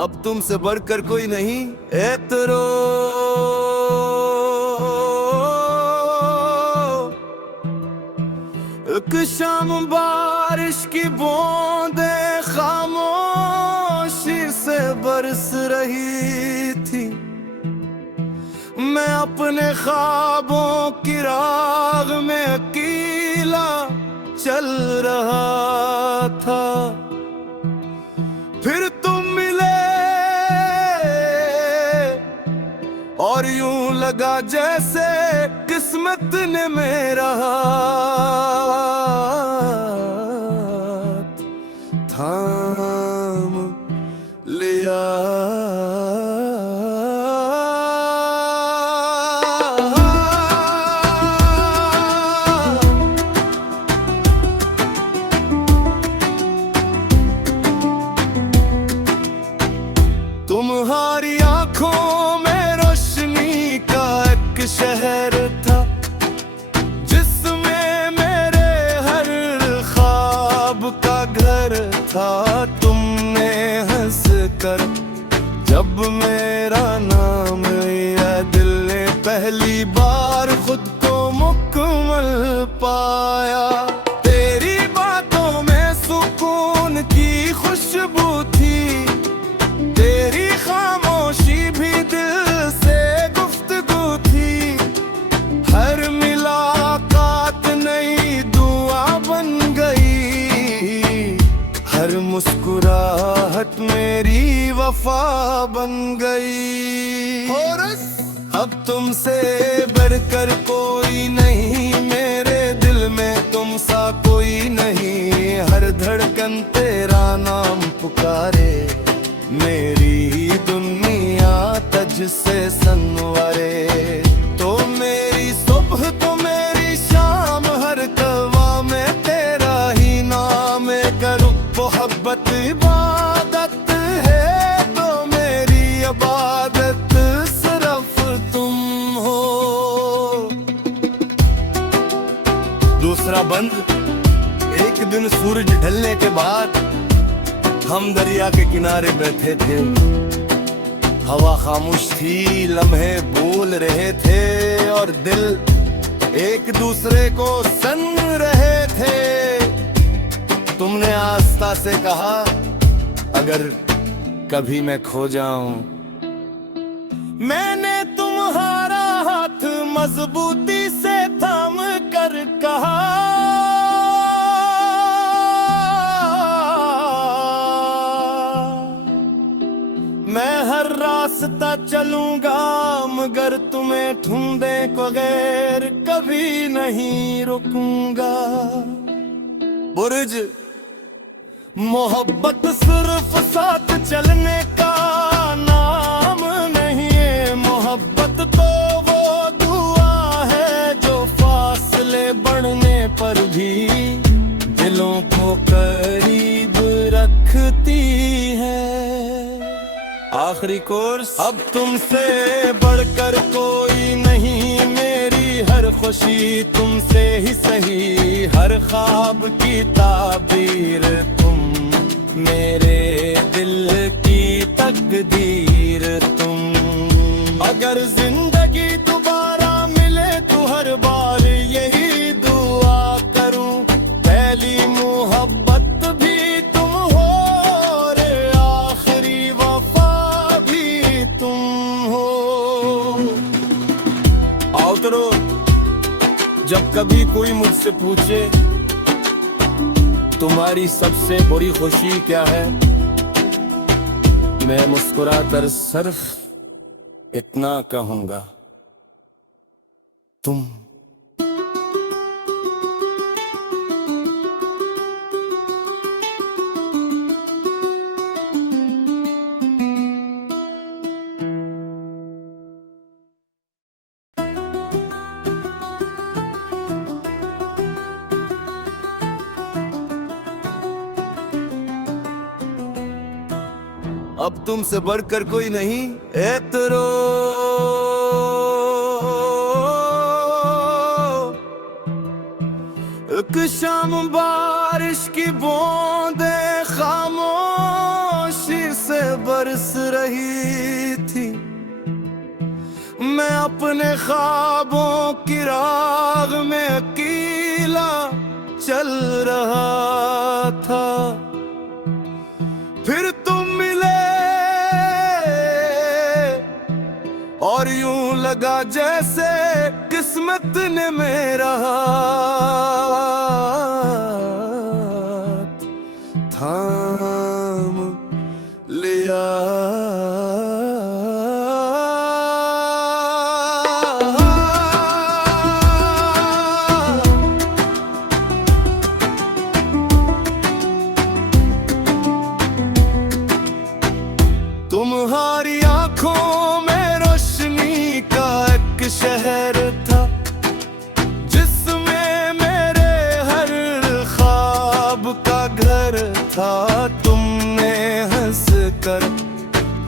अब तुमसे बढ़कर कोई नहीं। एतरो एक शाम बारिश की बूंदें खामोशी से बरस रही थी। मैं अपने ख्वाबों की राग में अकेला चल रहा था। फिर तुम मिले और यूं लगा जैसे किस्मत ने मेरा हाथ थाम लिया। तुम्हारी आंखों में रोशनी का एक शहर था, जिसमें मेरे हर ख्वाब का घर था। तुमने हंस कर जब मेरा नाम लिया, दिल ने पहली बार खुद को मुकम्मल पाया। तेरी बातों में सुकून की खुशबू थी, तेरी खामोशी भी दिल से गुफ्तगू थी। हर मुलाकात नई दुआ बन गई, हर मुस्कुराहट मेरी वफा बन गई। और अब तुमसे बढ़कर कोई नहीं, मेरे दिल में तुम सा कोई नहीं। हर धड़कन तेरा नाम पुकारे, मेरी दुनिया तज से सनवरे। तो मेरी सुबह तो मेरी शाम, हर कलवा में तेरा ही नाम करूं। मोहब्बत इबादत है तो मेरी इबादत सिर्फ तुम हो। दूसरा बंद। एक दिन सूरज ढलने के बाद हम दरिया के किनारे बैठे थे। हवा खामोश थी, लम्हे बोल रहे थे और दिल एक दूसरे को सन रहे थे। तुमने आस्था से कहा, अगर कभी मैं खो जाऊं। मैंने तुम्हारा हाथ मजबूती से थाम कर कहा, मैं हर रास्ता चलूंगा मगर तुम्हें ढूंढे को गैर कभी नहीं रुकूंगा। बुर्ज। मोहब्बत सिर्फ साथ चलने का नाम नहीं है, मोहब्बत तो वो दुआ है जो फासले बढ़ने पर भी दिलों को करीब रखती है। आखिरी कोर्स। अब तुमसे बढ़कर कोई नहीं, मेरी हर खुशी तुमसे ही सही। हर ख्वाब की ताबीर तुम, मेरे दिल की तकदीर तुम। अगर जिंदगी दोबारा मिले तो हर बार यही दुआ करूं, पहली मोहब्बत भी तुम हो और आखिरी वफा भी तुम हो। आउटरो। जब कभी कोई मुझसे पूछे तुम्हारी सबसे बुरी खुशी क्या है, मैं मुस्कुराकर सिर्फ इतना कहूंगा, तुम। अब तुमसे बढ़कर कोई नहीं। एतरो एक शाम बारिश की बूंदें खामोशी से बरस अपने ख्वाबों की राह में अकेला चल रहा था, फिर तुम मिले और यूं लगा जैसे किस्मत ने मेरा हाथ थाम लिया। तुम्हारी आंखों में रोशनी का एक शहर था, जिसमें मेरे हर ख्वाब का घर था। तुमने हंस कर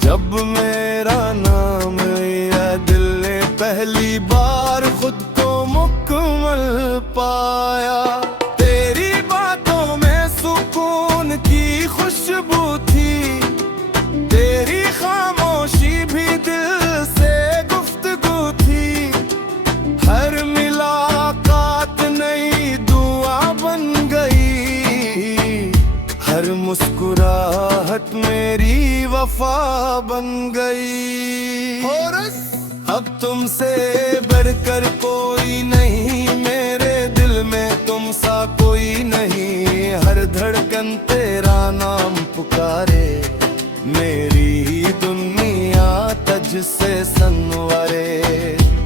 जब मेरा नाम लिया, दिल ने पहली बार खुद को मुकम्मल पाया। तेरी बातों में सुकून की खुशबू थी, तेरी खामोशी भी दिल से गुफ्तगू थी। हर मुलाकात नई दुआ बन गई, हर मुस्कुराहट मेरी वफा बन गई। और अब तुमसे बढ़कर कोई नहीं, मेरे दिल में तुम सा कोई नहीं। हर धड़कन तेरा नाम पुकारे, मेरी दुनिया तुझ से संवरे।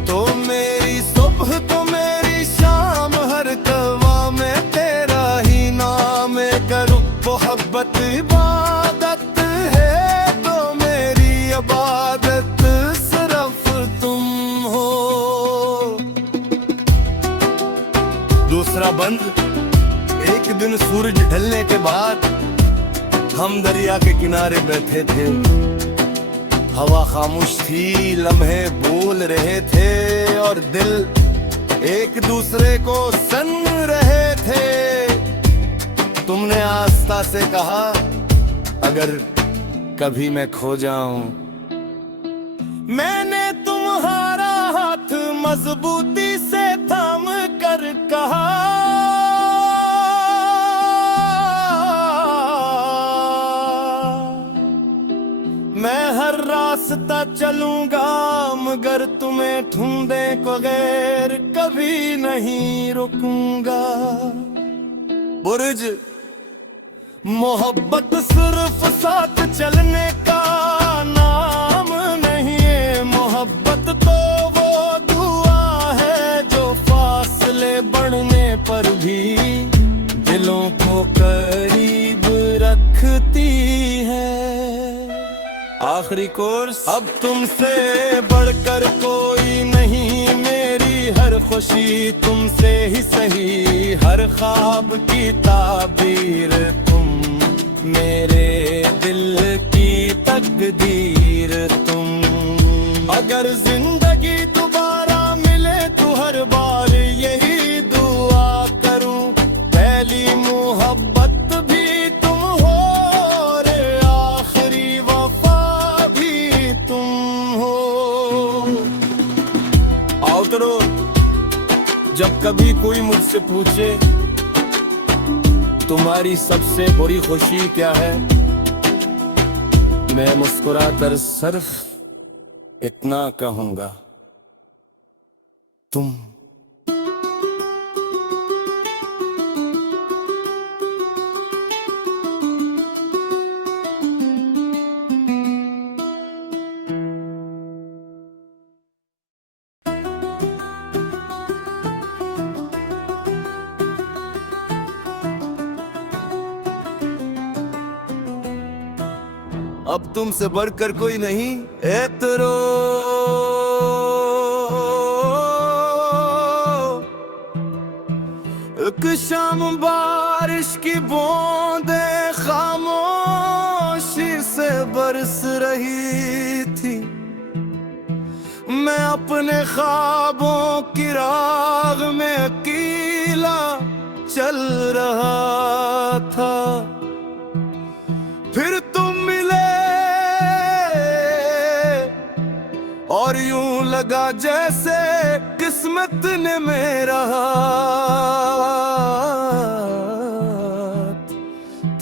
तो मेरी सुबह तो मेरी शाम, हर तवा में तेरा ही नाम करूं। मोहब्बत इबादत है तो मेरी इबादत सिर्फ तुम हो। दूसरा बंद। एक दिन सूरज ढलने के बाद हम दरिया के किनारे बैठे थे। हवा खामोश थी, लम्हे बोल रहे थे और दिल एक दूसरे को सन रहे थे। तुमने आस्था से कहा, अगर कभी मैं खो जाऊं। मैंने तुम्हारा हाथ मजबूती से थाम कर कहा, मैं हर रास्ता चलूंगा मगर तुम्हें ढूंढे को गैर कभी नहीं रुकूंगा। बुर्ज, मोहब्बत सिर्फ साथ चलने का नाम नहीं है। मोहब्बत तो वो दुआ है जो फासले बढ़ने पर भी दिलों को करीब रखती है। आखिरी कोर्स। अब तुमसे बढ़कर कोई नहीं, मेरी हर खुशी तुमसे ही सही। हर ख्वाब की ताबीर तुम, मेरे दिल की तकदीर तुम। अगर जिंदगी दोबारा मिले तो हर बार यही दुआ करूं, पहली मोहब्बत भी तुम हो और आखिरी वफा भी तुम हो। आउटरो। जब कभी कोई मुझसे पूछे तुम्हारी सबसे बुरी खुशी क्या है, मैं मुस्कुराकर सिर्फ इतना कहूंगा, तुम। अब तुमसे बढ़कर कोई नहीं। एतरो एक शाम बारिश की बूंदें खामोशी से बरस रही थी। मैं अपने ख्वाबों की राह में अकेला चल रहा था, फिर तुम मिले और यूं लगा जैसे किस्मत ने मेरा हाथ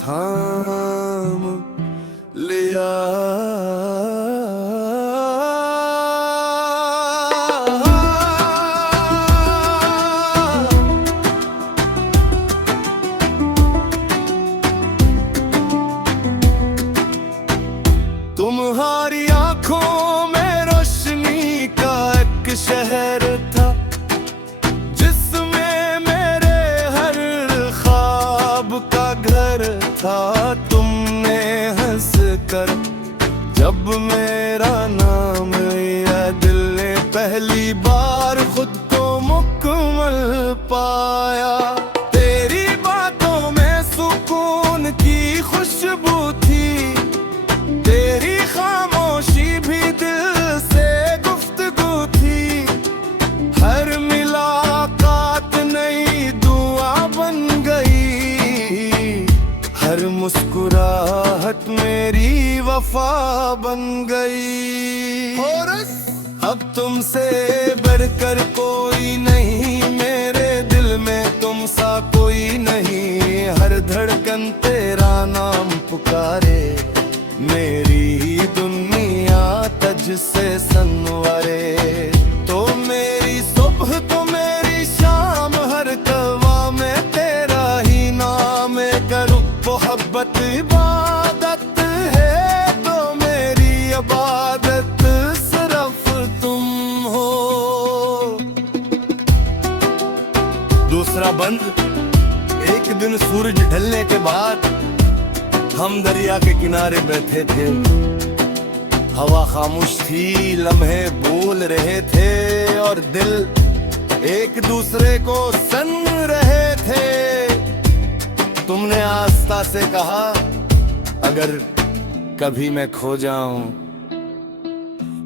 थाम लिया। तुम्हारी आंखों में रोशनी का एक शहर था, जिसमें मेरे हर ख्वाब का घर था। तुमने हंस कर जब मेरा नाम लिया, दिल ने पहली बार खुद को मुकम्मल पाया। तेरी बातों में सुकून की खुशबू थी, तेरी खामोशी भी दिल से गुफ्तगू थी। हर मुलाकात नई दुआ बन गई, हर मुस्कुराहट मेरी वफा बन गई। और अब तुमसे बढ़कर कोई नहीं, मेरे दिल में तुम सा कोई नहीं। हर धड़कन तेरा नाम पुकारे, मेरी दुनिया तुझ से संवरे। तो मेरी सुबह तो मेरी शाम, हर तवा में तेरा ही नाम करूं। मोहब्बत इबादत है तो मेरी इबादत सिर्फ तुम हो। दूसरा बंद। एक दिन सूरज ढलने के बाद हम दरिया के किनारे बैठे थे। हवा खामोश थी, लम्हे बोल रहे थे और दिल एक दूसरे को सन रहे थे। तुमने आस्था से कहा, अगर कभी मैं खो जाऊं।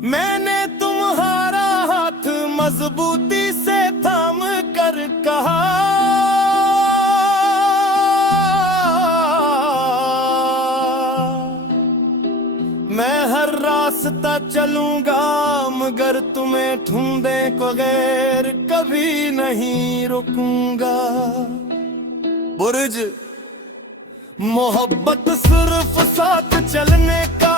मैंने तुम्हारा हाथ मजबूती से थाम कर कहा, मैं हर रास्ता चलूंगा मगर तुम्हें ढूंढे को गैर कभी नहीं रुकूंगा। बुर्ज मोहब्बत सिर्फ साथ चलने का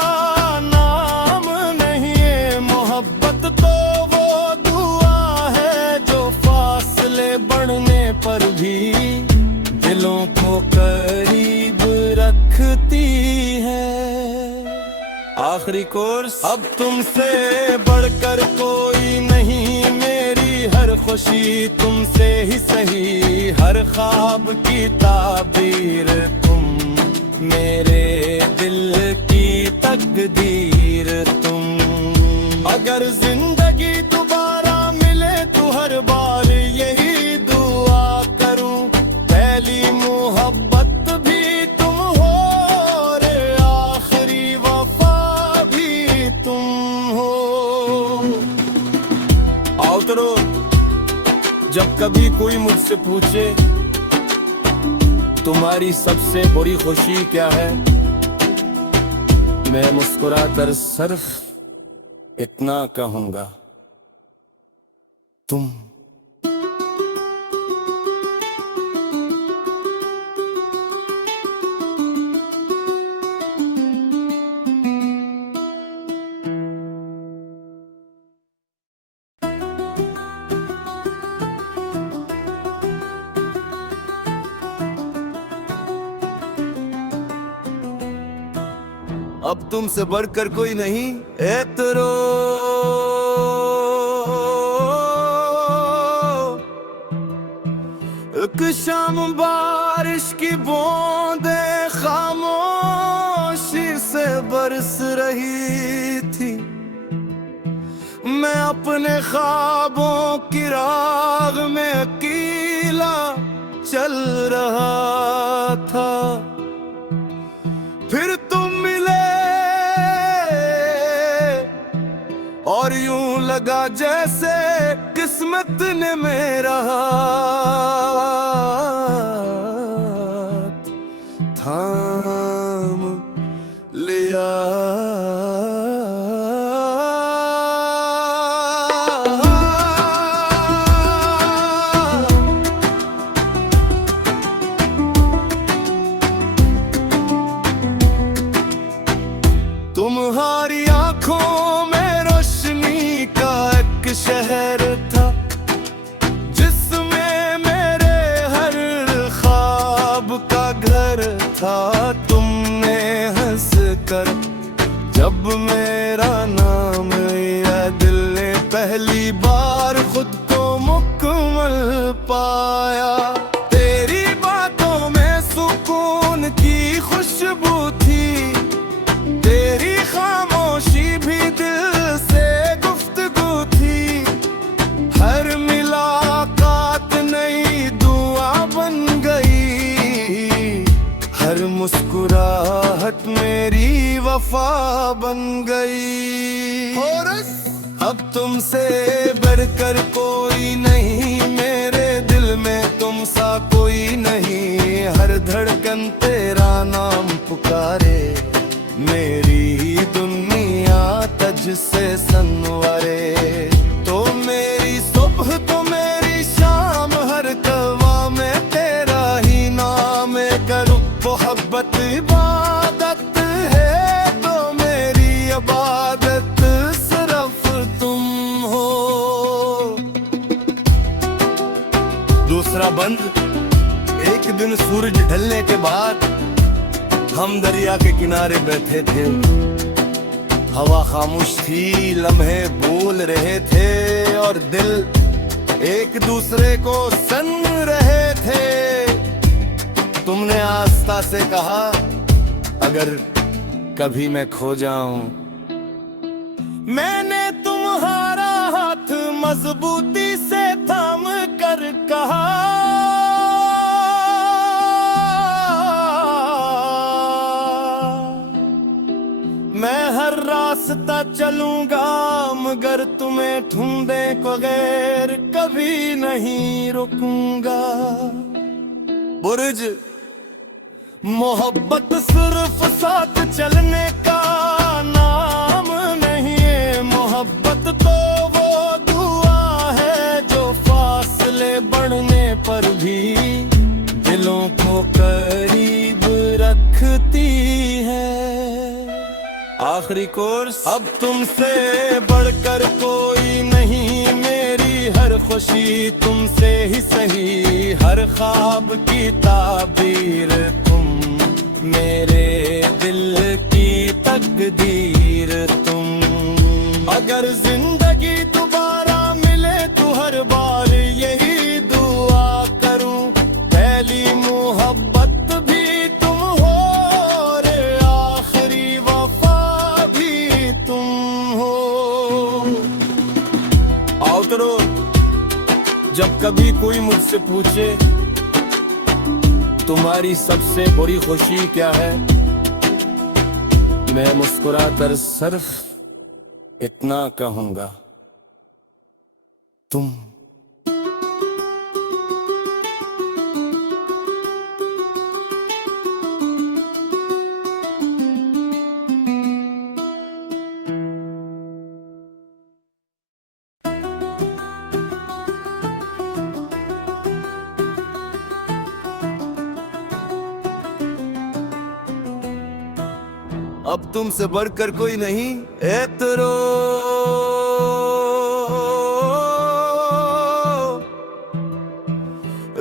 नाम नहीं है, मोहब्बत तो वो दुआ है जो फासले बढ़ने पर भी दिलों को करीब रखती है। आखिरी कोर्स। अब तुमसे बढ़कर कोई नहीं, मेरी हर खुशी तुमसे ही सही। हर ख्वाब की ताबीर तुम, मेरे दिल की तकदीर तुम। अगर जिंदगी दोबारा मिले तो हर बार यही दुआ करूं, पहली मोहब्बत भी तुम हो और आखिरी वफा भी तुम हो। आउटरो। जब कभी कोई मुझसे पूछे तुम्हारी सबसे बुरी खुशी क्या है, मैं मुस्कुराकर सिर्फ इतना कहूंगा, तुम। अब तुमसे बढ़कर कोई नहीं। एतरो एक शाम बारिश की बूंदें खामोशी से बरस रही थी। मैं अपने ख्वाबों की राग में अकेला चल रहा था। फिर तुम मिले और यूं लगा जैसे किस्मत ने मेरा हाथ थाम लिया। पाया। तेरी बातों में सुकून की खुशबू थी, तेरी खामोशी भी दिल से गुफ्तगू थी। हर मुलाकात नई दुआ बन गई, हर मुस्कुराहट मेरी वफा बन गई। और अब तुमसे बढ़कर कोई नहीं, मेरे दिल में तुम सा कोई नहीं। हर धड़कन तेरा नाम पुकारे, मेरी दुनिया तुझ से संवारे। तो मेरी सुबह तो मेरी शाम, हर तवा में तेरा ही नाम करूं। मोहब्बत इबादत है तो मेरी इबादत सिर्फ तुम हो। दूसरा बंद। एक दिन सूरज ढलने के बाद हम दरिया के किनारे बैठे थे। हवा खामोश थी, लम्हे बोल रहे थे और दिल एक दूसरे को सन रहे थे। तुमने आस्था से कहा, अगर कभी मैं खो जाऊं। मैंने तुम्हारा हाथ मजबूती से थाम कर कहा, मैं हर रास्ता चलूंगा मगर तुम्हें ढूंढे को गैर कभी नहीं रुकूंगा। बुर्ज मोहब्बत सिर्फ साथ चलने का नाम नहीं है, मोहब्बत तो वो दुआ है जो फासले बढ़ने पर भी दिलों को करीब रखती है। आखिरी कोर्स। अब तुमसे बढ़कर कोई नहीं, मेरी हर खुशी तुमसे ही सही। हर ख्वाब की ताबीर तुम, मेरे दिल की तकदीर तुम। अगर जिंदगी दोबारा मिले तो हर बार यही दुआ करूं, पहली मोहब्बत भी तुम हो और आखिरी वफा भी तुम हो। आउटरो। जब कभी कोई मुझसे पूछे तुम्हारी सबसे बड़ी खुशी क्या है, मैं मुस्कुराकर सिर्फ इतना कहूंगा, तुम। अब तुमसे बढ़कर कोई नहीं। एतरो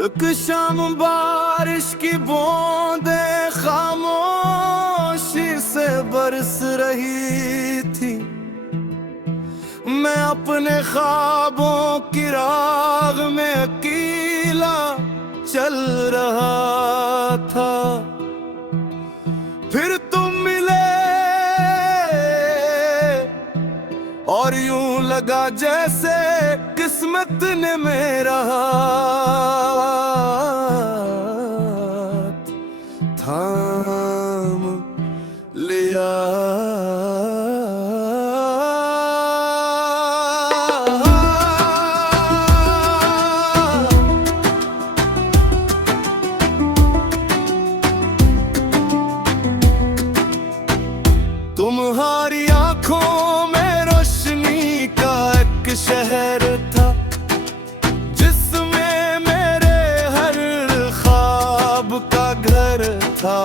एक शाम बारिश की बूंदें खामोशी से बरस रही थी। मैं अपने ख्वाबों की राग में अकेला चल रहा था। फिर तुम मिले और यूं लगा जैसे किस्मत ने मेरा हाथ थाम लिया। तुम्हारी आंखों में रोशनी का एक शहर था, जिसमें मेरे हर ख्वाब का घर था।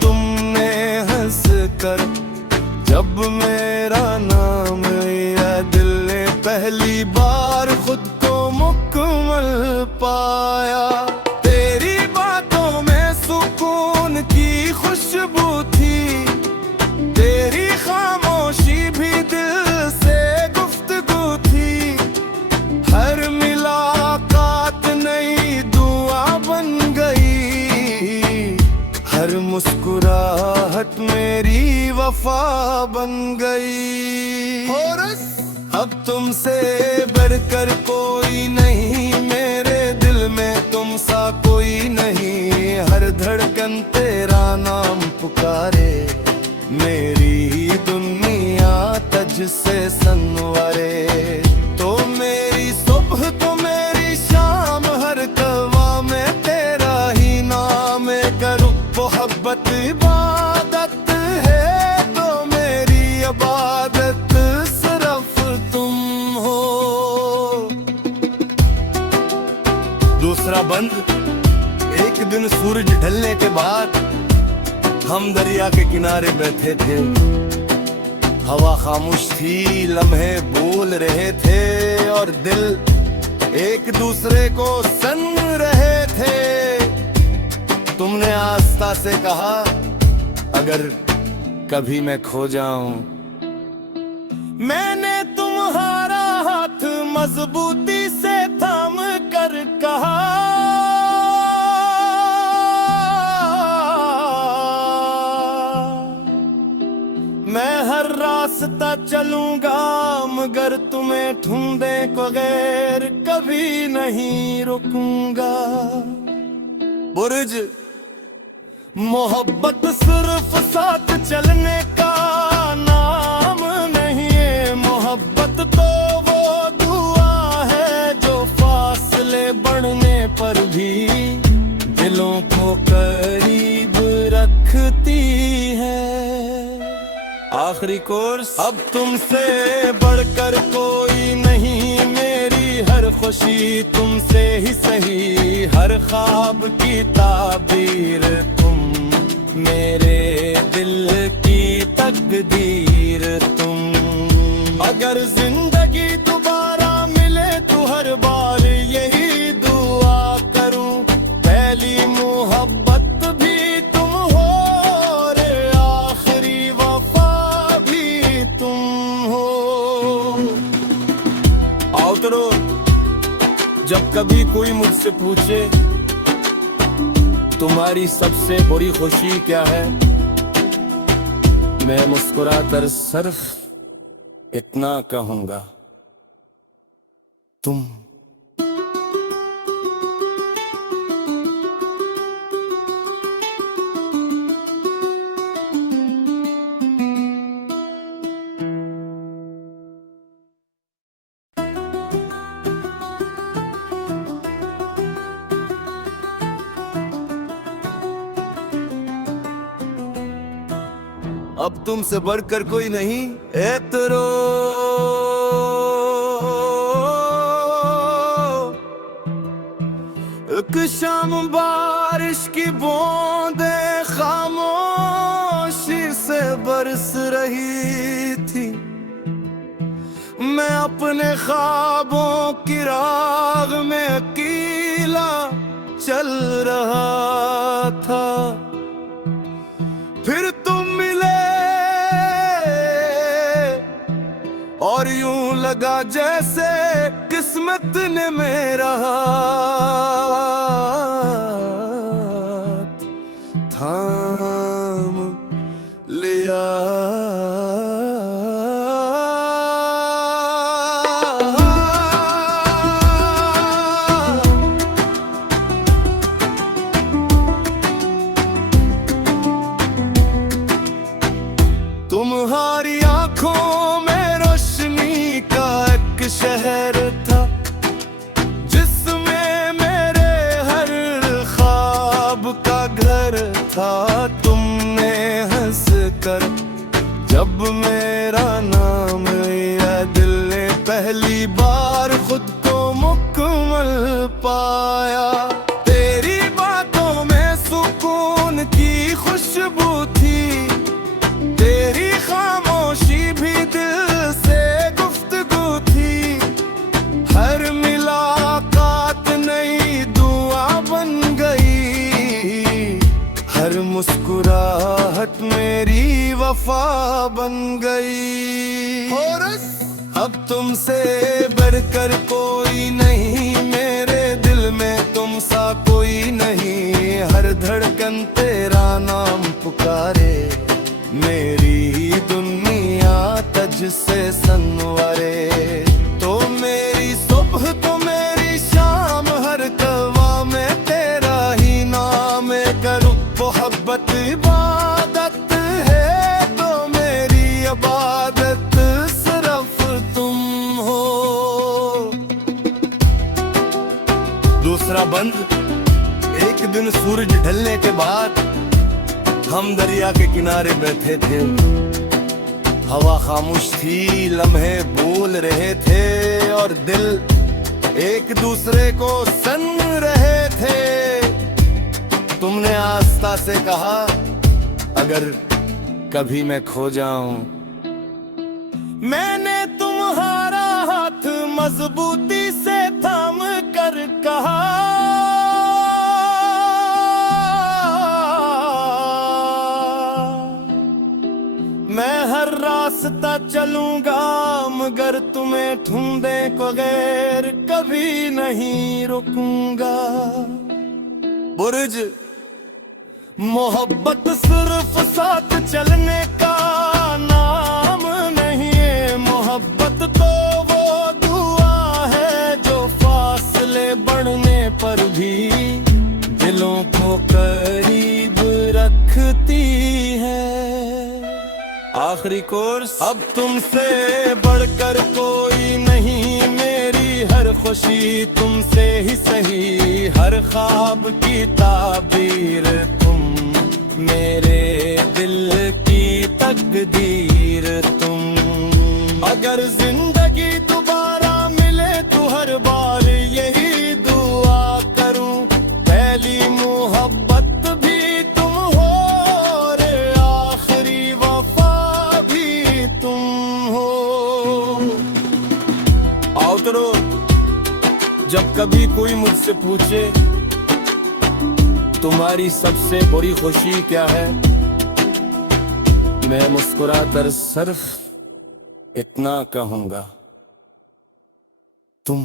तुमने हंस कर जब मेरा नाम लिया, दिल ने पहली बार खुद को मुकम्मल पाया। तेरी बातों में सुकून की खुशबू थी, तेरी खामोशी भी दिल से गुफ्तगू थी। हर मुलाकात नई तुमसे बढ़कर कोई नहीं, मेरे दिल में तुम सा कोई नहीं। हर धड़कन तेरा नाम पुकारे, मेरी दुनिया तुझ से संवारे। तो मेरी सुबह तो मेरी शाम, हर कवा में तेरा ही नाम करूं। मोहब्बत इबादत है तो मेरी इबादत सिर्फ तुम हो। दूसरा बंद। एक दिन सूरज ढलने के बाद हम दरिया के किनारे बैठे थे। हवा खामोश थी, लम्हे बोल रहे थे और दिल एक दूसरे को सन रहे थे। तुमने आस्था से कहा, अगर कभी मैं खो जाऊं। मैंने तुम्हारा हाथ मजबूती से थाम कर कहा, मैं हर रास्ता चलूंगा मगर तुम्हें ढूंढे बगैर कभी नहीं रुकूंगा। बुर्ज। मोहब्बत सिर्फ साथ चलने का नाम नहीं है, मोहब्बत तो वो दुआ है जो फासले बढ़ने पर भी दिलों को करीब रखती है। आखिरी कोर्स। अब तुमसे बढ़कर कोई नहीं, मेरी हर खुशी तुमसे ही सही। हर ख्वाब की ताबीर तुम, मेरे दिल की तकदीर तुम। अगर जिंदगी दोबारा मिले तो हर बार यही दुआ करूं, पहली मोहब्बत भी तुम हो और आखिरी वफा भी तुम हो। आउटरो। जब कभी कोई मुझसे पूछे तुम्हारी सबसे बुरी खुशी क्या है, मैं मुस्कुराकर सिर्फ इतना कहूंगा, तुम। अब तुमसे बढ़कर कोई नहीं। एतरो एक शाम बारिश की बूंदें खामोशी से बरस रही थी। मैं अपने ख्वाबों की राग में अकेला चल रहा था। फिर तुम मिले और यूं लगा जैसे किस्मत ने मेरा हाथ थाम लिया। तुम्हारी आंखों में रोशनी का एक शहर था, जिसमें मेरे हर ख्वाब का घर था। तुमने हंस कर जब मेरा नाम लिया, दिल ने पहली बार खुद को मुकम्मल पाया। तेरी बातों में सुकून की खुशबू थी, तेरी खामोशी भी दिल से गुफ्तगू थी। हर मुलाकात नई दुआ बन गई, हर मुस्कुराहट मेरी वफा बन गई। और अब तुमसे बढ़कर कोई नहीं, मेरे दिल में तुम सा कोई नहीं। हर धड़कन तेरा नाम पुकारे, मेरी दुनिया तुझ से संवारे। तो दूसरा बंद। एक दिन सूरज ढलने के बाद हम दरिया के किनारे बैठे थे। हवा खामोश थी, लम्हे बोल रहे थे और दिल एक दूसरे को सन रहे थे। तुमने आस्था से कहा, अगर कभी मैं खो जाऊं। मैंने तुम्हारा हाथ मजबूती से थाम कर कहा, मैं हर रास्ता चलूंगा मगर तुम्हें ढूंढे को गैर कभी नहीं रुकूंगा। बुर्ज, मोहब्बत सिर्फ साथ चलने का नाम नहीं है, मोहब्बत तो वो दुआ है जो फासले बढ़ने पर भी दिलों को करीब रखती है। आखिरी कोर्स, अब तुमसे बढ़कर कोई नहीं, मेरी हर खुशी तुमसे ही सही, हर ख्वाब की ताबीर तुम, मेरे दिल की तकदीर तुम। अगर जिंदगी दोबारा मिले तो हर बार यही दुआ करूं, पहली मोहब्बत भी तुम हो और आखिरी वफा भी तुम हो। आउटरो, जब कभी कोई मुझसे पूछे तुम्हारी सबसे बड़ी खुशी क्या है, मैं मुस्कुराकर सिर्फ इतना कहूंगा, तुम।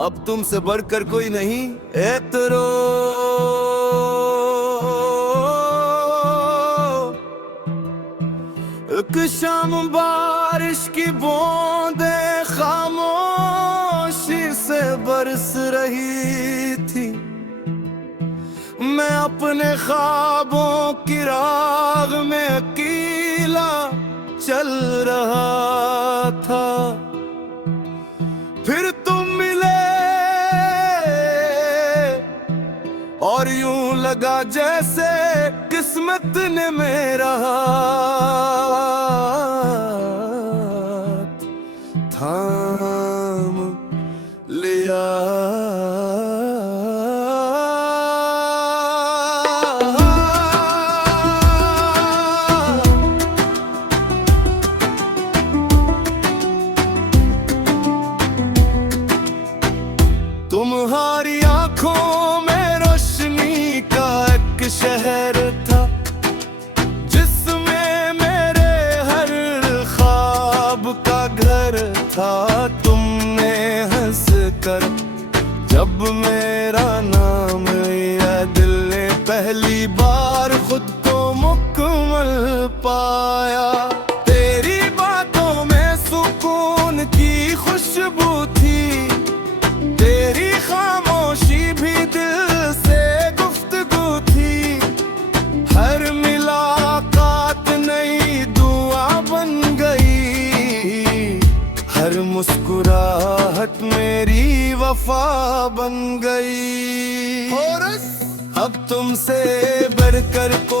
अब तुमसे बढ़कर कोई नहीं, एतरो एक शाम बारिश की बूंदें खामोशी से बरस रही थी, मैं अपने ख्वाबों की राह में अकेला चल रहा था। फिर तुम मिले और यूं लगा जैसे किस्मत ने मेरा हाथ थाम लिया। तुम्हारी आंखों में रोशनी का एक शहर था, जिसमें मेरे हर ख्वाब का घर था। तुमने हंस कर जब मेरा नाम लिया, दिल ने पहली बार खुद को मुकम्मल पाया। तेरी बातों में सुकून की खुशबू थी, तेरी खामोशी भी दिल से गुफ्तगू थी। हर मुलाकात नई दुआ बन गई, हर मुस्कुराहट मेरी वफा बन गई। और अब तुमसे बढ़कर को